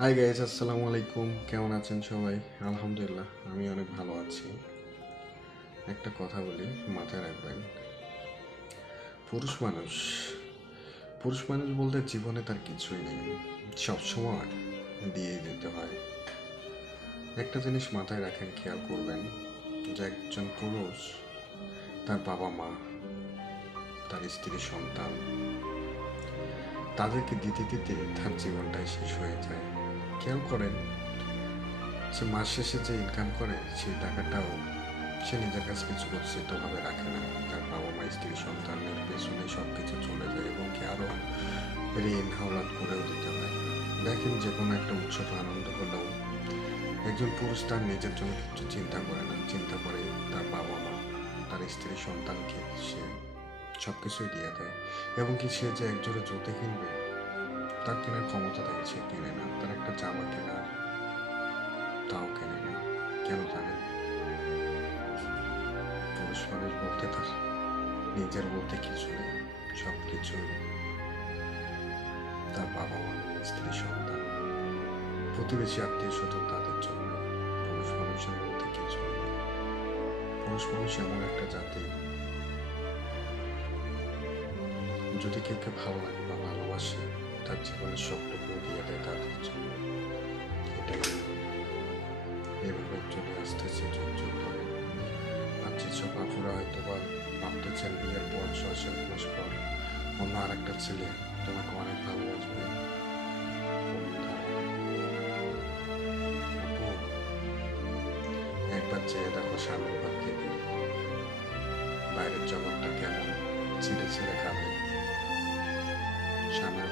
Hi guys, আসসালামু আলাইকুম। কেমন আছেন সবাই? আলহামদুলিল্লাহ, আমি অনেক ভালো আছি। একটা কথা বলি, মাথায় রাখবেন। পুরুষ মানুষ পুরুষ মানুষ বলতে জীবনে তার কিছুই নেই, সবসময় দিয়ে দিতে হয়। একটা জিনিস মাথায় রাখেন, খেয়াল করবেন যে একজন পুরুষ তার বাবা মা, তার স্ত্রী, সন্তান, তাদেরকে দিতে দিতে তার জীবনটাই শেষ হয়ে যায়। খেয়াল করেন, সে মাস শেষে যে ইনকাম করে সেই টাকাটাও সে নিজের কাছে কিছু গচ্ছিতভাবে রাখে না। তার বাবা মা, স্ত্রী, সন্তানের পেছনে সব কিছু চলে যায় এবং কি আরও ঋণ হাওলাত করেও দিতে হয়। দেখেন, যে কোনো একটা উৎসব আনন্দ হলেও একজন পুরুষ তার নিজের জন্য কিছু চিন্তা করে না, চিন্তা করে তার বাবা মা, তার স্ত্রী, সন্তানকে সে সব কিছুই দিয়ে দেয়। এবং কি সে যে একজোড়া জুতো কিনবে, তার কেনার ক্ষমতা থাকে, সে কিনে না। তার একটা জামা কেনার, তাও কেনে না। কেন জানেন? পুরুষ মানুষ বলতে তার নিজের বলতে কিছু নেই, সব কিছুই তার বাবা মা, স্ত্রী, সন্তান, প্রতিবেশী, আত্মীয় স্বজন, তাদের জন্য। পুরুষ মানুষের বলতে কিছু নেই। পুরুষ মানুষ এমন একটা জাতি, যদি কেউকে ভালো লাগে বা ভালোবাসে, তার জীবনের সবটুকু দিয়ে দেয় তাদের জন্য। এটাই এভাবে চলে আসতেছে যুগ যুগ ধরে। আর যেসব আপুরা হয়তো বা ভাবতেছেন বিয়ের পর 6-7 মাস পর অন্য আর একটা ছেলে তোমাকে অনেক ভালোবাসবে, আপু, একবার চেয়ে দেখো সামনের বার থেকে বাইরের জগৎটা কেমন ছিঁড়ে ছিঁড়ে খাবে। সামনের